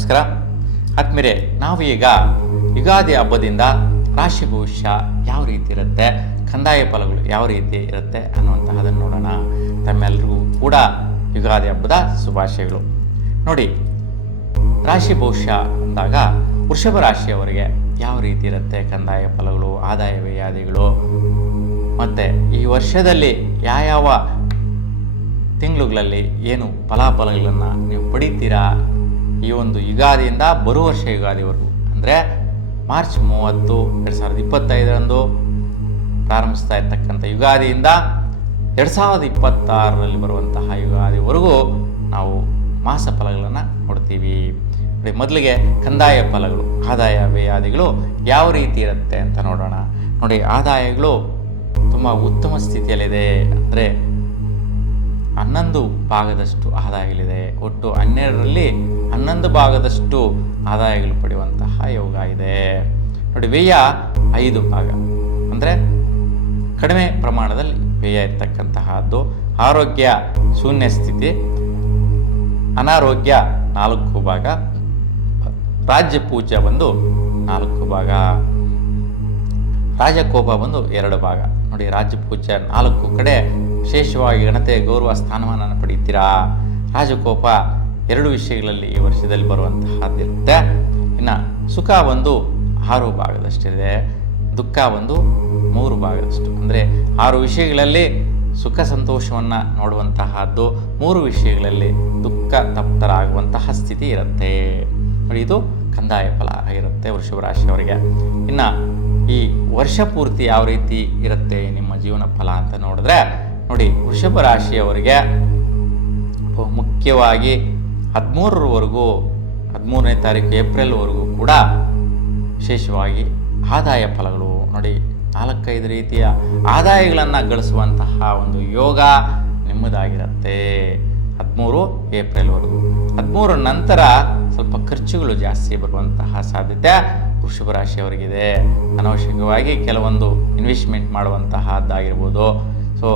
ನಮಸ್ಕಾರ ಆತ್ಮೀಯರೇ, ನಾವು ಈಗ ಯುಗಾದಿ ಹಬ್ಬದಿಂದ ರಾಶಿ ಭವಿಷ್ಯ ಯಾವ ರೀತಿ ಇರುತ್ತೆ, ಕಂದಾಯ ಫಲಗಳು ಯಾವ ರೀತಿ ಇರುತ್ತೆ ಅನ್ನುವಂತಹದನ್ನು ನೋಡೋಣ. ತಮ್ಮೆಲ್ಲರಿಗೂ ಕೂಡ ಯುಗಾದಿ ಹಬ್ಬದ ಶುಭಾಶಯಗಳು. ನೋಡಿ, ರಾಶಿ ಭವಿಷ್ಯ ಅಂದಾಗ ವೃಷಭ ರಾಶಿಯವರಿಗೆ ಯಾವ ರೀತಿ ಇರುತ್ತೆ ಕಂದಾಯ ಫಲಗಳು, ಆದಾಯ ವ್ಯಯಾದಿಗಳು, ಮತ್ತು ಈ ವರ್ಷದಲ್ಲಿ ಯಾವ ತಿಂಗಳುಗಳಲ್ಲಿ ಏನು ಫಲಾಫಲಗಳನ್ನು ನೀವು ಪಡಿತೀರಾ, ಈ ಒಂದು ಯುಗಾದಿಯಿಂದ ಬರುವ ವರ್ಷ ಯುಗಾದಿವರೆಗೂ ಅಂದರೆ ಮಾರ್ಚ್ 30, 2025ರಂದು ಪ್ರಾರಂಭಿಸ್ತಾ ಇರ್ತಕ್ಕಂಥ ಯುಗಾದಿಯಿಂದ 2026ರಲ್ಲಿ ಬರುವಂತಹ ಯುಗಾದಿವರೆಗೂ ನಾವು ಮಾಸ ಫಲಗಳನ್ನು ನೋಡ್ತೀವಿ. ಮೊದಲಿಗೆ ಕಂದಾಯ ಫಲಗಳು, ಆದಾಯ ವ್ಯಯಾದಿಗಳು ಯಾವ ರೀತಿ ಇರುತ್ತೆ ಅಂತ ನೋಡೋಣ. ನೋಡಿ, ಆದಾಯಗಳು ತುಂಬ ಉತ್ತಮ ಸ್ಥಿತಿಯಲ್ಲಿದೆ. ಅಂದರೆ 11 ಭಾಗದಷ್ಟು ಆದಾಯಗಳಿದೆ. ಒಟ್ಟು 12ರಲ್ಲಿ 11 ಭಾಗದಷ್ಟು ಆದಾಯಗಳು ಪಡೆಯುವಂತಹ ಯೋಗ ಇದೆ. ನೋಡಿ, ವ್ಯಯ 5 ಭಾಗ ಅಂದರೆ ಕಡಿಮೆ ಪ್ರಮಾಣದಲ್ಲಿ ವ್ಯಯ ಇರ್ತಕ್ಕಂತಹದ್ದು. ಆರೋಗ್ಯ ಶೂನ್ಯ ಸ್ಥಿತಿ, ಅನಾರೋಗ್ಯ 4 ಭಾಗ, ರಾಜ್ಯ ಪೂಜ್ಯ ಬಂದು 4 ಭಾಗ, ರಾಜಕೋಪ ಬಂದು 2 ಭಾಗ. ನೋಡಿ, ರಾಜ್ಯ ಪೂಜ್ಯ 4 ಕಡೆ ವಿಶೇಷವಾಗಿ ಘನತೆ ಗೌರವ ಸ್ಥಾನಮಾನ ಪಡೀತೀರಾ. ರಾಜಕೋಪ 2 ವಿಷಯಗಳಲ್ಲಿ ಈ ವರ್ಷದಲ್ಲಿ ಬರುವಂತಹದ್ದಿರುತ್ತೆ. ಇನ್ನು ಸುಖ ಒಂದು 6 ಭಾಗದಷ್ಟಿದೆ, ದುಃಖ ಒಂದು 3 ಭಾಗದಷ್ಟು. ಅಂದರೆ 6 ವಿಷಯಗಳಲ್ಲಿ ಸುಖ ಸಂತೋಷವನ್ನು ನೋಡುವಂತಹದ್ದು, 3 ವಿಷಯಗಳಲ್ಲಿ ದುಃಖ ತಪ್ತರಾಗುವಂತಹ ಸ್ಥಿತಿ ಇರುತ್ತೆ. ನೋಡಿ, ಇದು ಕಂದಾಯ ಫಲ ಆಗಿರುತ್ತೆ ವೃಷಭ ರಾಶಿಯವರಿಗೆ. ಇನ್ನು ಈ ವರ್ಷ ಪೂರ್ತಿ ಯಾವ ರೀತಿ ಇರುತ್ತೆ ನಿಮ್ಮ ಜೀವನ ಫಲ ಅಂತ ನೋಡಿದ್ರೆ, ನೋಡಿ, ವೃಷಭ ರಾಶಿಯವರಿಗೆ ಮುಖ್ಯವಾಗಿ 13ರವರೆಗೂ, 13ನೇ ತಾರೀಕು ಏಪ್ರಿಲ್ವರೆಗೂ ಕೂಡ ವಿಶೇಷವಾಗಿ ಆದಾಯ ಫಲಗಳು, ನೋಡಿ 4-5 ರೀತಿಯ ಆದಾಯಗಳನ್ನು ಗಳಿಸುವಂತಹ ಒಂದು ಯೋಗ ನಿಮ್ಮದಾಗಿರುತ್ತೆ 13 ಏಪ್ರಿಲ್ವರೆಗೂ. 13 ನಂತರ ಸ್ವಲ್ಪ ಖರ್ಚುಗಳು ಜಾಸ್ತಿ ಬರುವಂತಹ ಸಾಧ್ಯತೆ ವೃಷಭ ರಾಶಿಯವರಿಗಿದೆ. ಅನವಶ್ಯಕವಾಗಿ ಕೆಲವೊಂದು ಇನ್ವೆಸ್ಟ್ಮೆಂಟ್ ಮಾಡುವಂತಹದ್ದಾಗಿರ್ಬೋದು. ಸೊ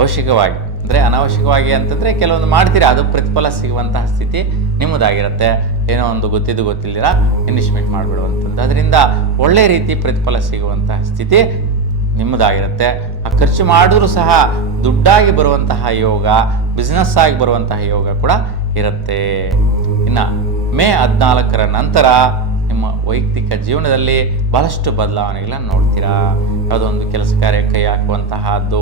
ಅವಶ್ಯಕವಾಗಿ ಅಂದರೆ ಅನಾವಶ್ಯಕವಾಗಿ ಅಂತಂದರೆ ಕೆಲವೊಂದು ಮಾಡ್ತೀರಾ, ಅದು ಪ್ರತಿಫಲ ಸಿಗುವಂತಹ ಸ್ಥಿತಿ ನಿಮ್ಮದಾಗಿರುತ್ತೆ. ಏನೋ ಒಂದು ಗೊತ್ತಿದ್ದು ಗೊತ್ತಿಲ್ಲದಿರ ಇನ್ವೆಸ್ಟ್ಮೆಂಟ್ ಮಾಡಿಬಿಡುವಂಥದ್ದು, ಅದರಿಂದ ಒಳ್ಳೆ ರೀತಿ ಪ್ರತಿಫಲ ಸಿಗುವಂತಹ ಸ್ಥಿತಿ ನಿಮ್ಮದಾಗಿರುತ್ತೆ. ಆ ಖರ್ಚು ಮಾಡಿದ್ರೂ ಸಹ ದುಡ್ಡಾಗಿ ಬರುವಂತಹ ಯೋಗ, ಬಿಸ್ನೆಸ್ ಆಗಿ ಬರುವಂತಹ ಯೋಗ ಕೂಡ ಇರುತ್ತೆ. ಇನ್ನು ಮೇ 14ರ ನಂತರ ನಿಮ್ಮ ವೈಯಕ್ತಿಕ ಜೀವನದಲ್ಲಿ ಬಹಳಷ್ಟು ಬದಲಾವಣೆಗಳನ್ನು ನೋಡ್ತೀರಾ. ಯಾವುದೋ ಒಂದು ಕೆಲಸ ಕಾರ್ಯ ಕೈ ಹಾಕುವಂತಹದ್ದು,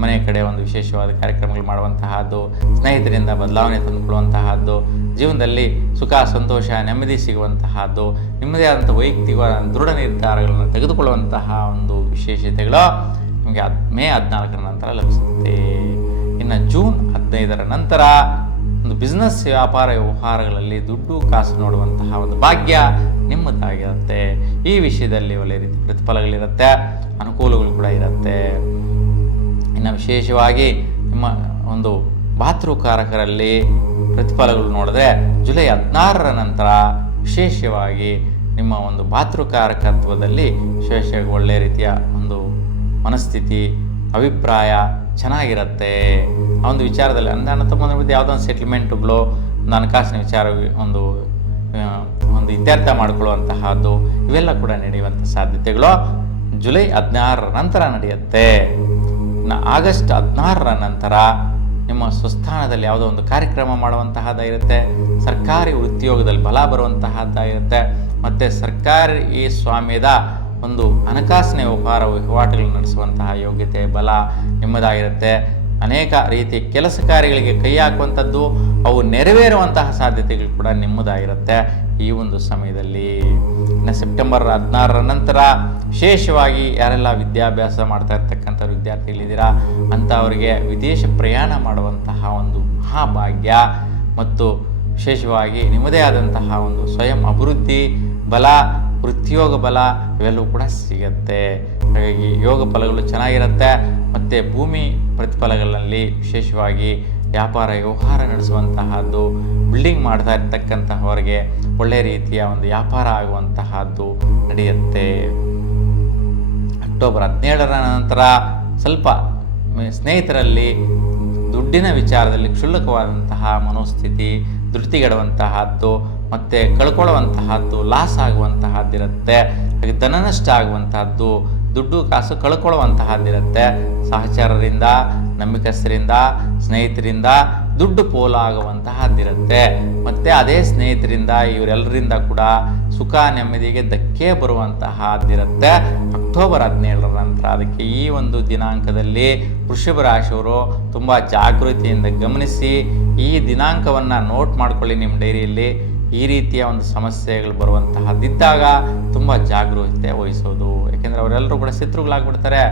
ಮನೆ ಕಡೆ ಒಂದು ವಿಶೇಷವಾದ ಕಾರ್ಯಕ್ರಮಗಳು ಮಾಡುವಂತಹದ್ದು, ಸ್ನೇಹಿತರಿಂದ ಬದಲಾವಣೆ ತಂದುಕೊಳ್ಳುವಂತಹದ್ದು, ಜೀವನದಲ್ಲಿ ಸುಖ ಸಂತೋಷ ನೆಮ್ಮದಿ ಸಿಗುವಂತಹದ್ದು, ನಿಮ್ಮದೇ ಆದಂಥ ವೈಯಕ್ತಿಕ ದೃಢ ನಿರ್ಧಾರಗಳನ್ನು ತೆಗೆದುಕೊಳ್ಳುವಂತಹ ಒಂದು ವಿಶೇಷತೆಗಳು ನಿಮಗೆ ಮೇ 14ರ ನಂತರ ಲಭಿಸುತ್ತೆ. ಇನ್ನು ಜೂನ್ 15ರ ನಂತರ ಒಂದು ಬಿಸ್ನೆಸ್ ವ್ಯಾಪಾರ ವ್ಯವಹಾರಗಳಲ್ಲಿ ದುಡ್ಡು ಕಾಸು ನೋಡುವಂತಹ ಒಂದು ಭಾಗ್ಯ ನಿಮ್ಮದಾಗಿರುತ್ತೆ. ಈ ವಿಷಯದಲ್ಲಿ ಒಳ್ಳೆ ರೀತಿ ಪ್ರತಿಫಲಗಳಿರುತ್ತೆ, ಅನುಕೂಲಗಳು ಕೂಡ ಇರುತ್ತೆ. ಇನ್ನು ವಿಶೇಷವಾಗಿ ನಿಮ್ಮ ಒಂದು ಭಾತೃಕಾರಕರಲ್ಲಿ ಪ್ರತಿಫಲಗಳು ನೋಡಿದ್ರೆ ಜುಲೈ 16ರ ನಂತರ ವಿಶೇಷವಾಗಿ ನಿಮ್ಮ ಒಂದು ಭಾತೃಕಾರಕತ್ವದಲ್ಲಿ ವಿಶೇಷವಾಗಿ ಒಳ್ಳೆಯ ರೀತಿಯ ಒಂದು ಮನಸ್ಥಿತಿ, ಅಭಿಪ್ರಾಯ ಚೆನ್ನಾಗಿರುತ್ತೆ. ಆ ಒಂದು ವಿಚಾರದಲ್ಲಿ ನನ್ನ ತಮ್ಮ ಯಾವುದೋ ಒಂದು ಸೆಟ್ಲ್ಮೆಂಟುಗಳು, ಹಣಕಾಸಿನ ವಿಚಾರ ಒಂದು ಇತ್ಯರ್ಥ ಮಾಡಿಕೊಳ್ಳುವಂತಹದ್ದು, ಇವೆಲ್ಲ ಕೂಡ ನಡೆಯುವಂಥ ಸಾಧ್ಯತೆಗಳು ಜುಲೈ 16ರ ನಂತರ ನಡೆಯುತ್ತೆ. ಇನ್ನು ಆಗಸ್ಟ್ 16ರ ನಂತರ ನಿಮ್ಮ ಸ್ವಸ್ಥಾನದಲ್ಲಿ ಯಾವುದೋ ಒಂದು ಕಾರ್ಯಕ್ರಮ ಮಾಡುವಂತಹದ್ದಾಗಿರುತ್ತೆ. ಸರ್ಕಾರಿ ಉದ್ಯೋಗದಲ್ಲಿ ಬಲ ಬರುವಂತಹದ್ದಾಗಿರುತ್ತೆ. ಮತ್ತು ಸರ್ಕಾರಿ ಸ್ವಾಮ್ಯದ ಒಂದು ಹಣಕಾಸಿನ ವಹಿವಾಟುಗಳು ನಡೆಸುವಂತಹ ಯೋಗ್ಯತೆ, ಬಲ ನಿಮ್ಮದಾಗಿರುತ್ತೆ. ಅನೇಕ ರೀತಿಯ ಕೆಲಸ ಕಾರ್ಯಗಳಿಗೆ ಕೈ ಹಾಕುವಂಥದ್ದು, ಅವು ನೆರವೇರುವಂತಹ ಸಾಧ್ಯತೆಗಳು ಕೂಡ ನಿಮ್ಮದಾಗಿರುತ್ತೆ ಈ ಒಂದು ಸಮಯದಲ್ಲಿ. ಇನ್ನು ಸೆಪ್ಟೆಂಬರ್ 16ರ ನಂತರ ವಿಶೇಷವಾಗಿ ಯಾರೆಲ್ಲ ವಿದ್ಯಾಭ್ಯಾಸ ಮಾಡ್ತಾ ಇರ್ತಕ್ಕಂಥ ವಿದ್ಯಾರ್ಥಿಗಳಿದ್ದೀರಾ ಅಂಥವರಿಗೆ ವಿದೇಶ ಪ್ರಯಾಣ ಮಾಡುವಂತಹ ಒಂದು ಮಹಾಭಾಗ್ಯ ಮತ್ತು ವಿಶೇಷವಾಗಿ ನಿಮ್ಮದೇ ಆದಂತಹ ಒಂದು ಸ್ವಯಂ ಅಭಿವೃದ್ಧಿ ಬಲ, ವೃತ್ತಿಯೋಗ ಬಲ ಇವೆಲ್ಲವೂ ಕೂಡ ಸಿಗುತ್ತೆ. ಹಾಗಾಗಿ ಯೋಗ ಫಲಗಳು ಚೆನ್ನಾಗಿರುತ್ತೆ. ಮತ್ತು ಭೂಮಿ ಪ್ರತಿಫಲಗಳಲ್ಲಿ ವಿಶೇಷವಾಗಿ ವ್ಯಾಪಾರ ವ್ಯವಹಾರ ನಡೆಸುವಂತಹದ್ದು, ಬಿಲ್ಡಿಂಗ್ ಮಾಡ್ತಾ ಇರ್ತಕ್ಕಂತಹವರಿಗೆ ಒಳ್ಳೆಯ ರೀತಿಯ ಒಂದು ವ್ಯಾಪಾರ ಆಗುವಂತಹದ್ದು ನಡೆಯುತ್ತೆ. ಅಕ್ಟೋಬರ್ 17ರ ನಂತರ ಸ್ವಲ್ಪ ಸ್ನೇಹಿತರಲ್ಲಿ ದುಡ್ಡಿನ ವಿಚಾರದಲ್ಲಿ ಕ್ಷುಲ್ಲಕವಾದಂತಹ ಮನೋಸ್ಥಿತಿ, ಧೃತಿಗೆಡುವಂತಹದ್ದು, ಮತ್ತು ಕಳ್ಕೊಳ್ಳುವಂತಹದ್ದು, ಲಾಸ್ ಆಗುವಂತಹದ್ದಿರುತ್ತೆ. ಹಾಗೆ ಧನ ನಷ್ಟ ಆಗುವಂತಹದ್ದು, ದುಡ್ಡು ಕಾಸು ಕಳ್ಕೊಳ್ಳುವಂತಹದ್ದಿರುತ್ತೆ. ಸಹಚರರಿಂದ, ನಂಬಿಕಸ್ಥರಿಂದ, ಸ್ನೇಹಿತರಿಂದ ದುಡ್ಡು ಪೋಲಾಗುವಂತಹದ್ದಿರುತ್ತೆ. ಮತ್ತು ಅದೇ ಸ್ನೇಹಿತರಿಂದ, ಇವರೆಲ್ಲರಿಂದ ಕೂಡ ಸುಖ ನೆಮ್ಮದಿಗೆ ಧಕ್ಕೆ ಬರುವಂತಹದ್ದಿರುತ್ತೆ ಅಕ್ಟೋಬರ್ 17ರ ನಂತರ. ಅದಕ್ಕೆ ಈ ಒಂದು ದಿನಾಂಕದಲ್ಲಿ ವೃಷಭ ರಾಶಿಯವರು ತುಂಬ ಜಾಗೃತಿಯಿಂದ ಗಮನಿಸಿ, ಈ ದಿನಾಂಕವನ್ನು ನೋಟ್ ಮಾಡ್ಕೊಳ್ಳಿ ನಿಮ್ಮ ಡೈರಿಯಲ್ಲಿ. ಈ ರೀತಿಯ ಒಂದು ಸಮಸ್ಯೆಗಳು ಬರುವಂತಹದ್ದಿದ್ದಾಗ ತುಂಬ ಜಾಗರೂಕತೆ ವಹಿಸೋದು. ಯಾಕೆಂದರೆ ಅವರೆಲ್ಲರೂ ಕೂಡ ಶತ್ರುಗಳಾಗ್ಬಿಡ್ತಾರೆ.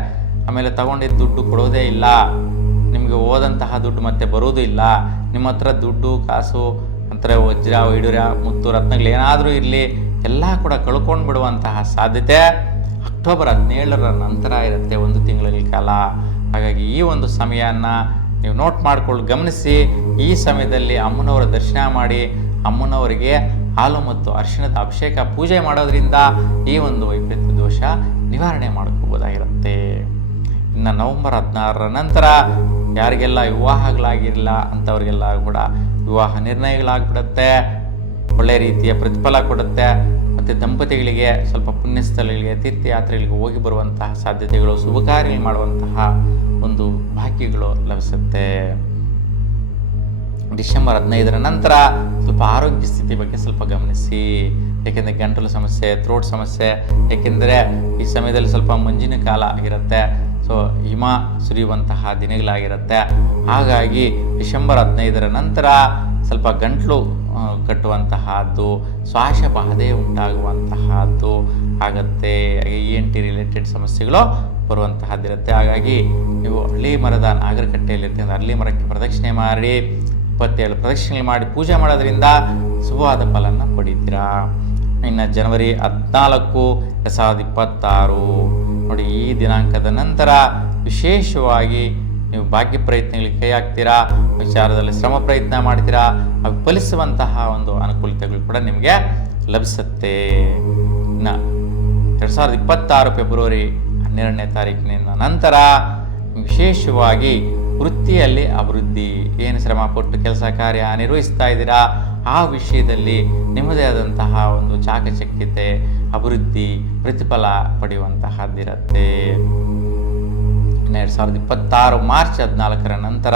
ಆಮೇಲೆ ತಗೊಂಡಿದ್ದ ದುಡ್ಡು ಕೊಡೋದೇ ಇಲ್ಲ, ನಿಮಗೆ ಹೋದಂತಹ ದುಡ್ಡು ಮತ್ತೆ ಬರೋದು ಇಲ್ಲ. ನಿಮ್ಮ ಹತ್ರ ದುಡ್ಡು ಕಾಸು ಅಂತಾರೆ, ವಜ್ರ ವೈಡೂರ್ಯ ಮುತ್ತು ರತ್ನಗಳು ಏನಾದರೂ ಇರಲಿ ಎಲ್ಲ ಕೂಡ ಕಳ್ಕೊಂಡು ಬಿಡುವಂತಹ ಸಾಧ್ಯತೆ ಅಕ್ಟೋಬರ್ 17ರ ನಂತರ ಇರುತ್ತೆ, ಒಂದು ತಿಂಗಳ ಕಾಲ. ಹಾಗಾಗಿ ಈ ಒಂದು ಸಮಯನ ನೀವು ನೋಟ್ ಮಾಡ್ಕೊಂಡು ಗಮನಿಸಿ. ಈ ಸಮಯದಲ್ಲಿ ಅಮ್ಮನವರ ದರ್ಶನ ಮಾಡಿ, ಅಮ್ಮನವರಿಗೆ ಹಾಲು ಮತ್ತು ಅರಿಶಿಣದ ಅಭಿಷೇಕ ಪೂಜೆ ಮಾಡೋದ್ರಿಂದ ಈ ಒಂದು ವೈಪರೀತ್ಯ ದೋಷ ನಿವಾರಣೆ ಮಾಡ್ಕೋಬೋದಾಗಿರುತ್ತೆ. ಇನ್ನು ನವೆಂಬರ್ 16ರ ನಂತರ ಯಾರಿಗೆಲ್ಲ ವಿವಾಹಗಳಾಗಿರಲಿಲ್ಲ ಅಂಥವ್ರಿಗೆಲ್ಲ ಕೂಡ ವಿವಾಹ ನಿರ್ಣಯಗಳಾಗ್ಬಿಡುತ್ತೆ. ಒಳ್ಳೆಯ ರೀತಿಯ ಪ್ರತಿಫಲ ಕೊಡುತ್ತೆ. ಮತ್ತು ದಂಪತಿಗಳಿಗೆ ಸ್ವಲ್ಪ ಪುಣ್ಯಸ್ಥಳಗಳಿಗೆ, ತೀರ್ಥಯಾತ್ರೆಗಳಿಗೆ ಹೋಗಿ ಬರುವಂತಹ ಸಾಧ್ಯತೆಗಳು, ಶುಭ ಕಾರ್ಯಗಳು ಮಾಡುವಂತಹ ಒಂದು ಭಾಗ್ಯಗಳು ಲಭಿಸುತ್ತೆ. ಡಿಸೆಂಬರ್ 15ರ ನಂತರ ಸ್ವಲ್ಪ ಆರೋಗ್ಯ ಸ್ಥಿತಿ ಬಗ್ಗೆ ಸ್ವಲ್ಪ ಗಮನಿಸಿ. ಏಕೆಂದರೆ ಗಂಟಲು ಸಮಸ್ಯೆ, ಥ್ರೋಟ್ ಸಮಸ್ಯೆ, ಏಕೆಂದರೆ ಈ ಸಮಯದಲ್ಲಿ ಸ್ವಲ್ಪ ಮಂಜಿನ ಕಾಲ ಆಗಿರುತ್ತೆ. ಸೊ ಹಿಮ ಸುರಿಯುವಂತಹ ದಿನಗಳಾಗಿರುತ್ತೆ. ಹಾಗಾಗಿ ಡಿಸೆಂಬರ್ 15ರ ನಂತರ ಸ್ವಲ್ಪ ಗಂಟಲು ಕಟ್ಟುವಂತಹದ್ದು, ಶ್ವಾಸಬಾಧೆ ಉಂಟಾಗುವಂತಹದ್ದು ಆಗುತ್ತೆ. ENT ರಿಲೇಟೆಡ್ ಸಮಸ್ಯೆಗಳು ಬರುವಂತಹದ್ದಿರುತ್ತೆ. ಹಾಗಾಗಿ ನೀವು ಹಳ್ಳಿ ಮರದ ನಾಗರಕಟ್ಟೆಯಲ್ಲಿರ್ತೀವಿ, ಹಳ್ಳಿ ಮರಕ್ಕೆ ಪ್ರದಕ್ಷಿಣೆ ಮಾಡಿ 27 ಪ್ರದಕ್ಷಿಣೆ ಮಾಡಿ ಪೂಜೆ ಮಾಡೋದ್ರಿಂದ ಶುಭವಾದ ಫಲನ ಪಡಿತೀರಾ. ಇನ್ನು ಜನವರಿ 14, 2026 ನೋಡಿ, ಈ ದಿನಾಂಕದ ನಂತರ ವಿಶೇಷವಾಗಿ ನೀವು ಭಾಗ್ಯ ಪ್ರಯತ್ನಗಳಿಗೆ ಕೈ ಹಾಕ್ತೀರಾ, ವಿಚಾರದಲ್ಲಿ ಶ್ರಮ ಪ್ರಯತ್ನ ಮಾಡ್ತೀರಾ, ಅವು ಫಲಿಸುವಂತಹ ಒಂದು ಅನುಕೂಲತೆಗಳು ಕೂಡ ನಿಮಗೆ ಲಭಿಸುತ್ತೆ. ಇನ್ನು 2026 ಫೆಬ್ರವರಿ 12ನೇ ತಾರೀಕಿನ ನಂತರ ವಿಶೇಷವಾಗಿ ವೃತ್ತಿಯಲ್ಲಿ ಅಭಿವೃದ್ಧಿ, ಏನು ಶ್ರಮ ಪಟ್ಟು ಕೆಲಸ ಕಾರ್ಯ ನಿರ್ವಹಿಸ್ತಾ ಇದ್ದೀರಾ ಆ ವಿಷಯದಲ್ಲಿ ನಿಮ್ಮದೇ ಆದಂತಹ ಒಂದು ಚಾಕಚಕ್ಯತೆ, ಅಭಿವೃದ್ಧಿ, ಪ್ರತಿಫಲ ಪಡೆಯುವಂತಹದ್ದಿರುತ್ತೆ. 2026 ಮಾರ್ಚ್ 14ರ ನಂತರ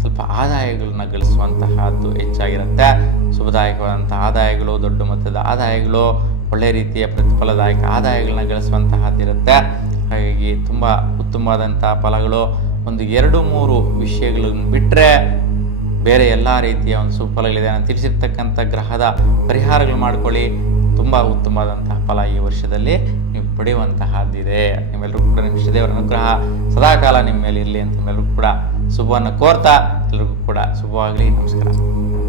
ಸ್ವಲ್ಪ ಆದಾಯಗಳನ್ನ ಗಳಿಸುವಂತಹದ್ದು ಹೆಚ್ಚಾಗಿರುತ್ತೆ. ಶುಭದಾಯಕವಾದಂತಹ ಆದಾಯಗಳು, ದೊಡ್ಡ ಮೊತ್ತದ ಆದಾಯಗಳು, ಒಳ್ಳೆಯ ರೀತಿಯ ಪ್ರತಿಫಲದಾಯಕ ಆದಾಯಗಳನ್ನ ಗಳಿಸುವಂತಹದ್ದಿರುತ್ತೆ. ಹಾಗಾಗಿ ತುಂಬ ಉತ್ತಮವಾದಂಥ ಫಲಗಳು. ಒಂದು 2-3 ವಿಷಯಗಳನ್ನು ಬಿಟ್ಟರೆ ಬೇರೆ ಎಲ್ಲ ರೀತಿಯ ಒಂದು ಸುಫಲಗಳಿದೆ. ನಾನು ತಿಳಿಸಿರ್ತಕ್ಕಂಥ ಗ್ರಹದ ಪರಿಹಾರಗಳು ಮಾಡ್ಕೊಳ್ಳಿ, ತುಂಬ ಉತ್ತಮವಾದಂತಹ ಫಲ ಈ ವರ್ಷದಲ್ಲಿ ನೀವು ಪಡೆಯುವಂತಹದ್ದಿದೆ. ನಿಮ್ಮೆಲ್ಲರೂ ಕೂಡ ನಿಮ್ಮ ಇಷ್ಟದೇವರ ಅನುಗ್ರಹ ಸದಾಕಾಲ ನಿಮ್ಮ ಮೇಲೆ ಇರಲಿ ಅಂತ ನಿಮ್ಮೆಲ್ಲರಿಗೂ ಕೂಡ ಶುಭವನ್ನು ಕೋರ್ತಾ ಎಲ್ಲರಿಗೂ ಕೂಡ ಶುಭವಾಗಲಿ. ನಮಸ್ಕಾರ.